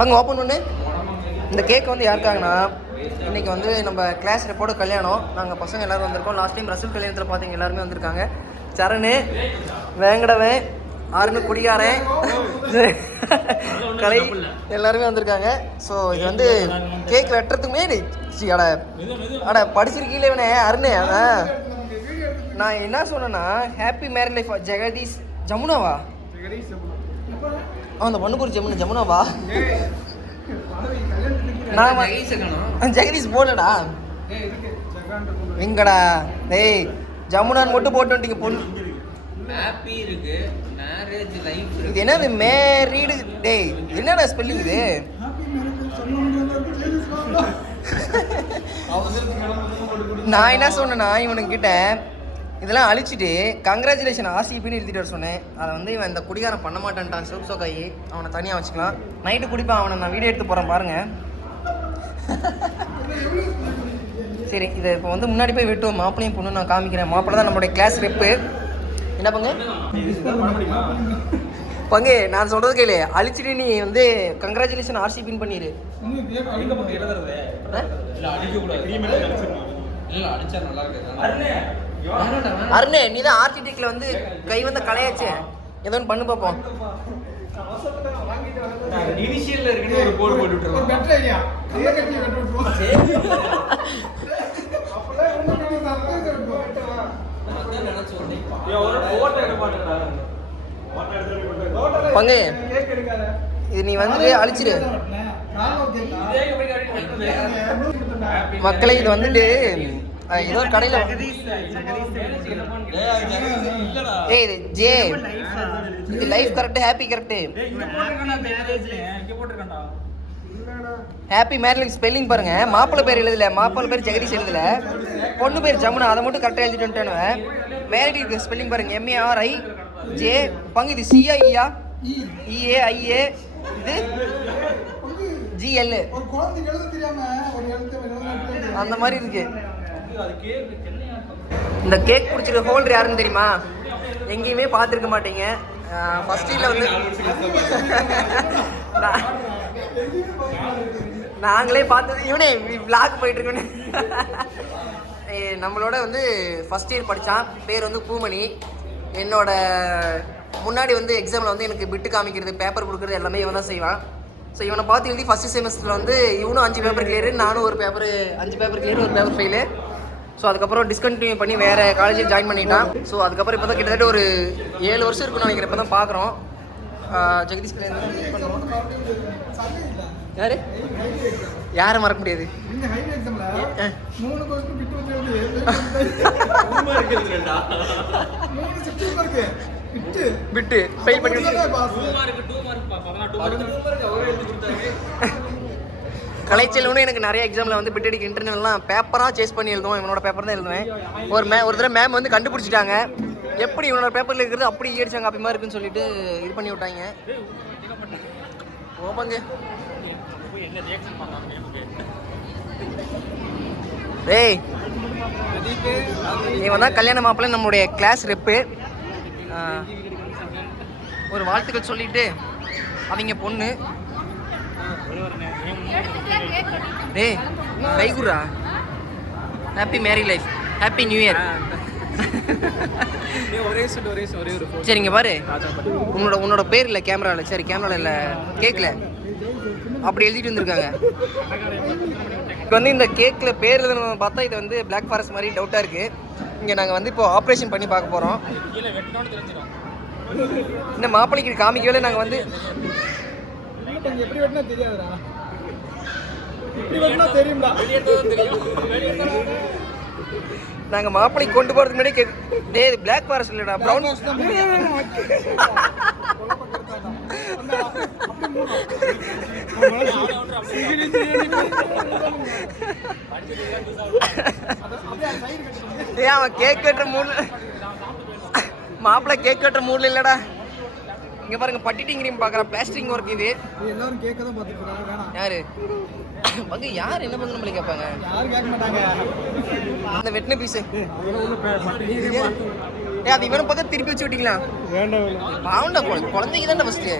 அங்கே ஓப்பன் பண்ணு. இந்த கேக் வந்து யாருக்காங்கன்னா இன்னைக்கு வந்து நம்ம கிளாஸ் ரெப்போட கல்யாணம். நாங்கள் பசங்க எல்லாரும் வந்திருக்கோம். லாஸ்ட் டைம் ரசூல் கல்யாணத்தில் பார்த்தீங்க எல்லாருமே வந்திருக்காங்க. சரணு வேங்கடவன் ஆறுனு குடிகாரன். கலை எல்லாருமே வந்திருக்காங்க. ஸோ இது வந்து கேக் வெட்டுறதுக்குமே அட அட படிச்சிருக்கீங்களே இவனே அருணே நான் என்ன சொன்னேன்னா ஹாப்பி மேரேஜ் லைஃப் ஜெகதீஷ் ஜமுனாவா? ஆ அந்த பொண்ணுக்கு ஜமுனா ஜமுனாவா? நான் ஜெகதீஷ் போடலடா. எங்கடா? டேய் ஜமுனான் மட்டும் போட்டு வந்துட்டீங்க பொண்ணு. ஹாப்பி இருக்கு. மேரேஜ் லைஃப் இது என்னது மேரீடு டேய் என்னடா ஸ்பெல்லிங் இது? நான் என்ன சொன்னேன்னா இவனுக்கு கிட்ட இதெல்லாம் அழிச்சிட்டு கங்க்ராச்சுலேஷன் ஆர்சிபின்னு எழுதிட்டு வர சொன்னேன். அதை வந்து இவன் இந்த குடிகாரன் பண்ண மாட்டேன்ட்டான் சிவப் சோகாயி அவனை தனியாக வச்சுக்கலாம். நைட்டு குடிப்பான் அவனை நான் வீடியோ எடுத்து போகிறேன் பாருங்க. சரி இதை இப்போ வந்து முன்னாடி போய் வெட்டுவோம். மாப்பிளையும் பொண்ணு நான் காமிக்கிறேன். மாப்பிள்ளை தான் நம்மளுடைய கிளாஸ் ரெப்பு என்ன பங்கு? பங்கு நான் சொல்றது கேளு. அழிச்சிட்டு நீ வந்து கங்க்ராச்சுலேஷன் ஆர்சிபின்னு பண்ணிடு ஆ? இல்ல அடிச்சா நல்லா இருக்கு அருணே நீ தான் ஆர்டிடிக்ல வந்து கை வந்த கலையாச்சே ஏதோ ஒன்று பண்ணு பார்ப்போம் இனிஷியல்ல இருக்குன்னு ஒரு போட்டு பங்கு இது நீ வந்து அழிச்சிடு மக்களை இது வந்துட்டு ஏதோ ஒரு கடையில் ஏய் இது ஜே. இது life correct happy correct happy marriage spelling பாருங்க. மாப்பிள்ளை பேர் எழுதல மாப்பிள்ளை பேர் ஜெகதீஷ் எழுதல. பொண்ணு பேர் ஜமுனா அதை மட்டும் கரெக்டாக எழுதிட்டு வந்துட்டேன் மேரேஜ் ஸ்பெல்லிங் பாருங்க. M A R I J பங்கு இது சியா ஐயா இஏ ஐஏ இது ஜிஎல் அந்த மாதிரி இருக்கு. இந்த கேக் பிடிச்சிருக்க ஹோல்டர் யாருன்னு தெரியுமா? எங்கேயுமே பார்த்துருக்க மாட்டீங்க. ஃபர்ஸ்ட் இயரில் வந்து நாங்களே பார்த்தது இவனே விளாக் போயிட்டு இருக்கோன்னு நம்மளோட வந்து ஃபர்ஸ்ட் இயர் படித்தான் பேர் வந்து பூமணி. என்னோட முன்னாடி வந்து எக்ஸாமில் வந்து எனக்கு பிட்டு காமிக்கிறது பேப்பர் கொடுக்குறது எல்லாமே இவன் தான் செய்வான். ஸோ இவனை பார்த்து எழுதி ஃபஸ்ட்டு செமஸ்டரில் வந்து இவனும் அஞ்சு பேப்பர் கிளியரு நானும் ஒரு பேப்பர் அஞ்சு பேப்பர் கிளியர் ஒரு பேப்பர் ஃபெயிலு ஸோ அதுக்கப்புறம் டிஸ்கண்டினியூ பண்ணி வேறு காலேஜில் ஜாயின் பண்ணிட்டான் ஸோ அதுக்கப்புறம் இப்போ தான் கிட்டத்தட்ட ஒரு ஏழு வருஷம் இருக்குன்னு நினைக்கிறேன். இப்போ தான் பார்க்குறோம் ஜெகதீஷ் யாரு? யாரை மறக்க முடியாது. இந்த ஹைவே எக்ஸாம்ல ஆ. மூணு கொஸ்டின் பிட்டு வச்சு எழுதி மூணு சிக்ஸ்டி இருக்கு பிட்டு விட்டு ஃபெயில் பண்ணி பாஸ் கலைச்செல்வனும் எனக்கு நிறைய எக்ஸாமில் வந்து பிட் அடிக்க இன்டர்னல்லாம் பேப்பராக சேஸ் பண்ணி எழுதுவோம் இவனோட பேப்பர் தான் எழுதுவேன். ஒரு மே ஒரு தடவை மேம் வந்து கண்டுபிடிச்சிட்டாங்க. எப்படி இவனோட பேப்பரில் இருக்கிறது அப்படி ஏடிச்சாங்க அப்படி மாதிரி இருக்குன்னு சொல்லிட்டு இது பண்ணி விட்டாங்க. ஓப்பங்க டேய் இவன் தான் கல்யாண மாப்பிள்ள நம்மளுடைய கிளாஸ் ரெப்பு ஒரு வாழ்த்துக்கள் சொல்லிட்டு அவங்க பொண்ணு டேய் கைகுரா happy married life happy new year ஒரே. சரிங்க பாரு. உன்னோட உன்னோட பேர் இல்லை கேமராவில் சரி கேமராவில் இல்லை கேட்கல அப்படி எழுதிட்டு வந்திருக்காங்க. இப்போ வந்து இந்த கேக்கில் பேர் எழுதுனது பார்த்தா இது வந்து பிளாக் ஃபாரஸ்ட் மாதிரி டவுட்டாக இருக்குது இங்கே நாங்கள் வந்து இப்போ ஆப்ரேஷன் பண்ணி பார்க்க போகிறோம் இந்த மாப்பிள்ளைக்கு காமிக்கவே நாங்கள் வந்து கொஞ்சம் எப்படி வெட்டினா தெரியாதுடா. இப்படி வெட்டினா தெரியும்டா. நாங்கள் மாப்பிள்ளை கொண்டு போகிறதுக்கு முன்னாடி டேய் இது பிளாக் ஃபாரஸ்ட் இல்லைடா ப்ரௌன் ஏன் அவன் கேக் கட்டுற மூணு மாப்பிள்ளை கேக் கட்டுற மூணு இல்லைடா. இங்கே பாருங்க பட்டிட்டிங்கிறீம் பார்க்குறேன் பிளாஸ்டிக் ஒர்க் இது. எல்லாரும் கேட்க தான் யாரு? பங்கு யார்? என்ன பண்ணு நம்மளை கேட்பாங்க யாரும் கேட்க மாட்டாங்க. அந்த வெட்டின பீஸு ஏ அது இவனை பக்கம் திருப்பி வச்சு விட்டீங்களா? வேண்டாம் பாவண்டா குழந்தை குழந்தைக்கு தான் ஃபஸ்ட்டு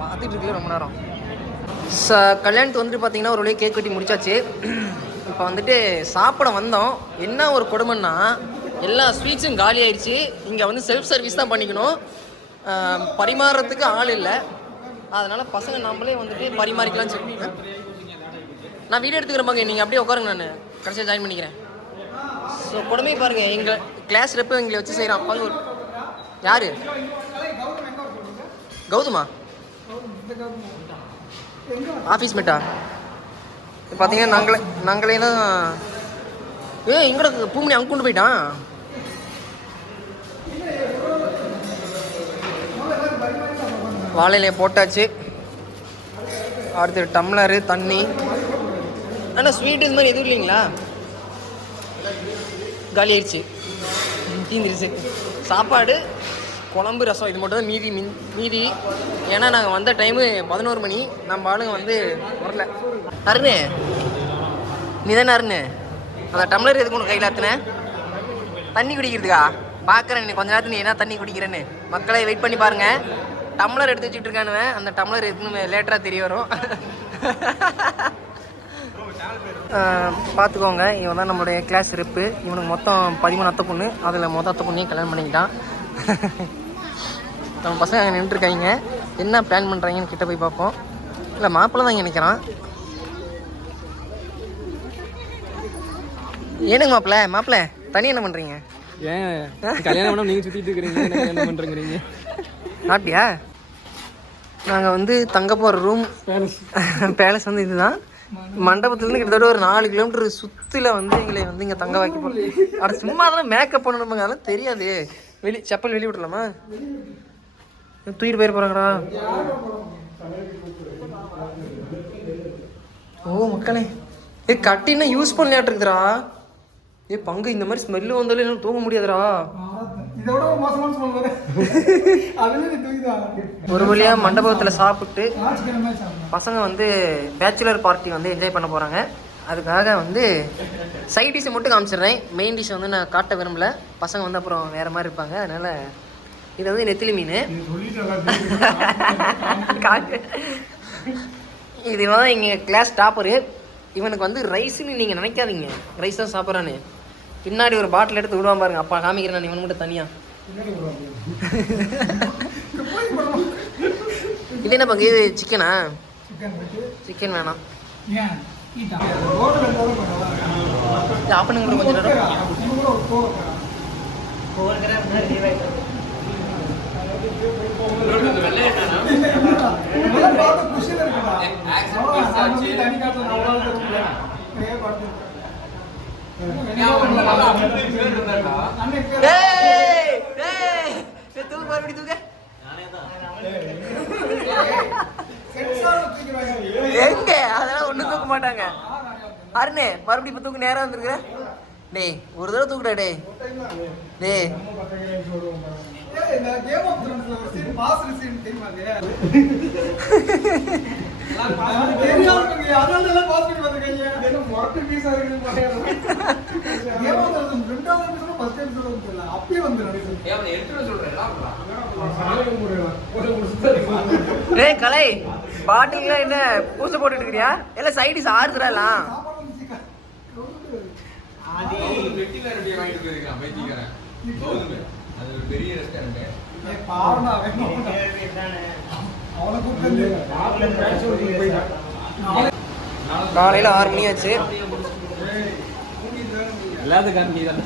பார்த்துட்டு இருக்கல ரொம்ப நேரம். ச கல்யாணத்துக்கு வந்துட்டு பார்த்தீங்கன்னா ஒரு வழியாக கேக் வெட்டி முடிச்சாச்சு. இப்போ வந்துட்டு சாப்பிட வந்தோம். என்ன ஒரு கொடுமைன்னா எல்லா ஸ்வீட்ஸும் காலி ஆயிடுச்சு. இங்கே வந்து செல்ஃப் சர்வீஸ் தான் பண்ணிக்கணும். பரிமாறுறதுக்கு ஆள் இல்லை. அதனால் பசங்க நம்மளே வந்துட்டு பரிமாறிக்கலாம்னு சொல்லி நான் வீடியோ எடுத்துக்கிறேன் பாங்க நீங்கள் அப்படியே உட்காருங்க நான். கடைசியாக ஜாயின் பண்ணிக்கிறேன். ஸோ கொடுமை பாருங்கள் எங்கள் கிளாஸ் ரெப்பு எங்களை வச்சு செய்கிறான் பாங்க ஒரு யார்? கௌதமா? ஆஃபீஸ் மேட்டா பார்த்தீங்கன்னா நாங்களே நாங்களே தான் ஏ எங்கட பூமணி அங்கே கொண்டு போயிட்டான். வாழையிலையை போட்டாச்சு. அடுத்து டம்ளரு தண்ணி. அண்ணா ஸ்வீட் இந்த மாதிரி எதுவும் இல்லைங்களா? காலி ஆயிடுச்சு. தீந்துருச்சு. சாப்பாடு குழம்பு ரசம் இது மட்டும் தான் மீதி மின் மீதி. ஏன்னா நாங்கள் வந்த டைமு பதினோரு மணி. நம்ம ஆளுங்க வந்து வரல. அருணு. நீ தானே அருணு? அந்த டம்ளர் எதுக்கு உனக்கு கையில் தண்ணி குடிக்கிறதுக்கா? பார்க்குறேன் நீ. கொஞ்ச நேரத்துக்கு நீ என்ன தண்ணி குடிக்கிறேன்னு. மக்களை வெயிட் பண்ணி பாருங்க. டம்ளர் எடுத்து வச்சுட்டு இருக்கானுவேன் அந்த டம்ளர் எதுன்னு லேட்டராக தெரிய வரும். பார்த்துக்கோங்க இவன் தான் நம்மளுடைய கிளாஸ் ரெப்பு இவனுக்கு மொத்தம் பதிமூணு அத்தை பொண்ணு. அதில் மொத்த அத்தை பொண்ணையும் கல்யாணம் பண்ணிக்கிட்டான். நம்ம பசங்க அங்கே நின்றுருக்காங்க என்ன பிளான் பண்ணுறாங்கன்னு கிட்ட போய் பார்ப்போம். இல்லை மாப்பிள்ளை தான் இங்கே நிற்கிறான் ஏனுங்க மாப்பிள்ள மாப்பிள்ள தனி என்ன பண்ணுறீங்க ஏன் கல்யாணம் பண்ண நீங்க சுத்திட்டு இருக்கிறீங்க என்ன கல்யாணம் பண்றீங்க? அப்படியா நாங்கள் வந்து தங்க போகிற ரூம் பேலஸ் வந்து இதுதான். மண்டபத்துலேருந்து கிட்டத்தட்ட ஒரு நாலு கிலோமீட்டர் சுற்றில வந்து எங்களை வந்து இங்கே தங்க வைக்க போகிறோம் அட சும்மா அதெல்லாம் மேக்கப் பண்ணணுமாங்க அதெல்லாம் தெரியாது. வெளி செப்பல் வெளியே விட்டுலாமா தூக்கிட்டு போயிட போகிறாங்கடா ஓ மக்களே. ஏ கட்டினா யூஸ் பண்ணலையாட்டு இருக்குதுடா ஏ பங்கு இந்த மாதிரி ஸ்மெல்லு வந்தாலும் என்னால் தூங்க முடியாதுடா. இதோட மோசமான ஒரு வழியாக மண்டபத்தில் சாப்பிட்டு பசங்க வந்து பேச்சுலர் பார்ட்டி வந்து என்ஜாய் பண்ண போகிறாங்க அதுக்காக வந்து சைட் டிஷ்ஷை மட்டும் காமிச்சிடுறேன். மெயின் டிஷ் வந்து நான் காட்ட விரும்பல. பசங்க வந்து அப்புறம் வேறு மாதிரி இருப்பாங்க. அதனால் இது வந்து நெத்திலி மீன். காட்டு. இது தான் எங்கள் கிளாஸ் டாப்பரு இவனுக்கு வந்து ரைஸ்னு நீங்கள் நினைக்காதீங்க. ரைஸ் தான் சாப்பிட்றான்னு பின்னாடி ஒரு பாட்டில் எடுத்து விடுவான் பாருங்க. அப்பா காமிக்கிறேன் நான் இவன் மட்டும் தனியாக இது என்ன பங்கு சிக்கனா? சிக்கன் வேணாம். ஏன்? ஈட்டா? ரோட்ல இருந்தாலும் தூக்கு மறுபடியும் தூக்கு சென்சார்ல தூக்கிடுவாங்க. எங்க? அதெல்லாம் ஒண்ணும் தூக்க மாட்டாங்க. அருணே மறுபடியும் இப்போ தூக்கு நேரா வந்திருக்கிற? டேய் ஒரு தடவை தூக்குடா டேய். டேய். ஏய், இந்த தெரியுமா தெரியாதவங்க, அதனால எல்லாம் பண்ணி. அது என்ன முரட்டு இருக்குன்னு வந்து கலை பாட்டிலாம் என்ன பூசை போட்டுட்டு இருக்கிறியா? எல்லாம் சைடிஸ் சிக்கன். ஏய், பாவம்டா, அவன். அவனை கூப்பிட்டு வந்து- காலையில ஆறு மணி ஆச்சு. காமிக்கிறான்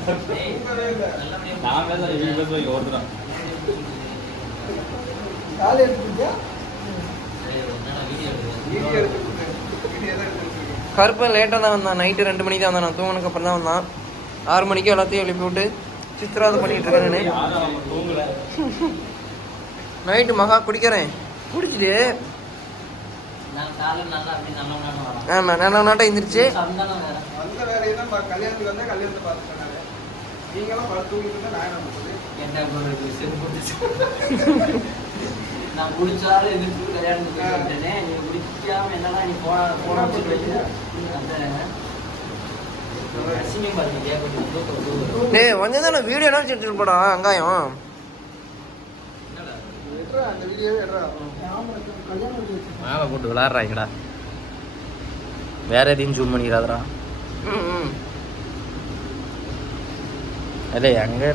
நான்? கருப்பன் லேட்டாக தான் வந்தான். நைட்டு ரெண்டு மணிக்கு தான் வந்தான். நான் தூங்கினதுக்கு அப்புறம் தான் வந்தான். ஆறு மணிக்கு எல்லாத்தையும் எழுப்பி விட்டு சித்திராவது பண்ணிட்டு இருக்கேன் நான். நைட்டு மகா குடிக்கிறேன். குடிச்சிட்டு ஆமாம் நல்ல நாட்டம் இருந்தா நான் என்ன பண்றது? நான் குடிச்சாலும் எதிர்த்து கல்யாணத்துக்கு நீ குடிக்காம என்னடா நீ போன போன வந்து தான் வீடியோ என்ன வச்சுட்டு போடா வெங்காயம் எடுறா அந்த வீடியோவே எடுறா ஆமா கல்யாணம் வச்சு மேலே போட்டு விளாட்றாங்கடா வேற எதையும் ஜூம் பண்ணிக்கிறாதரா இல்லை எங்கே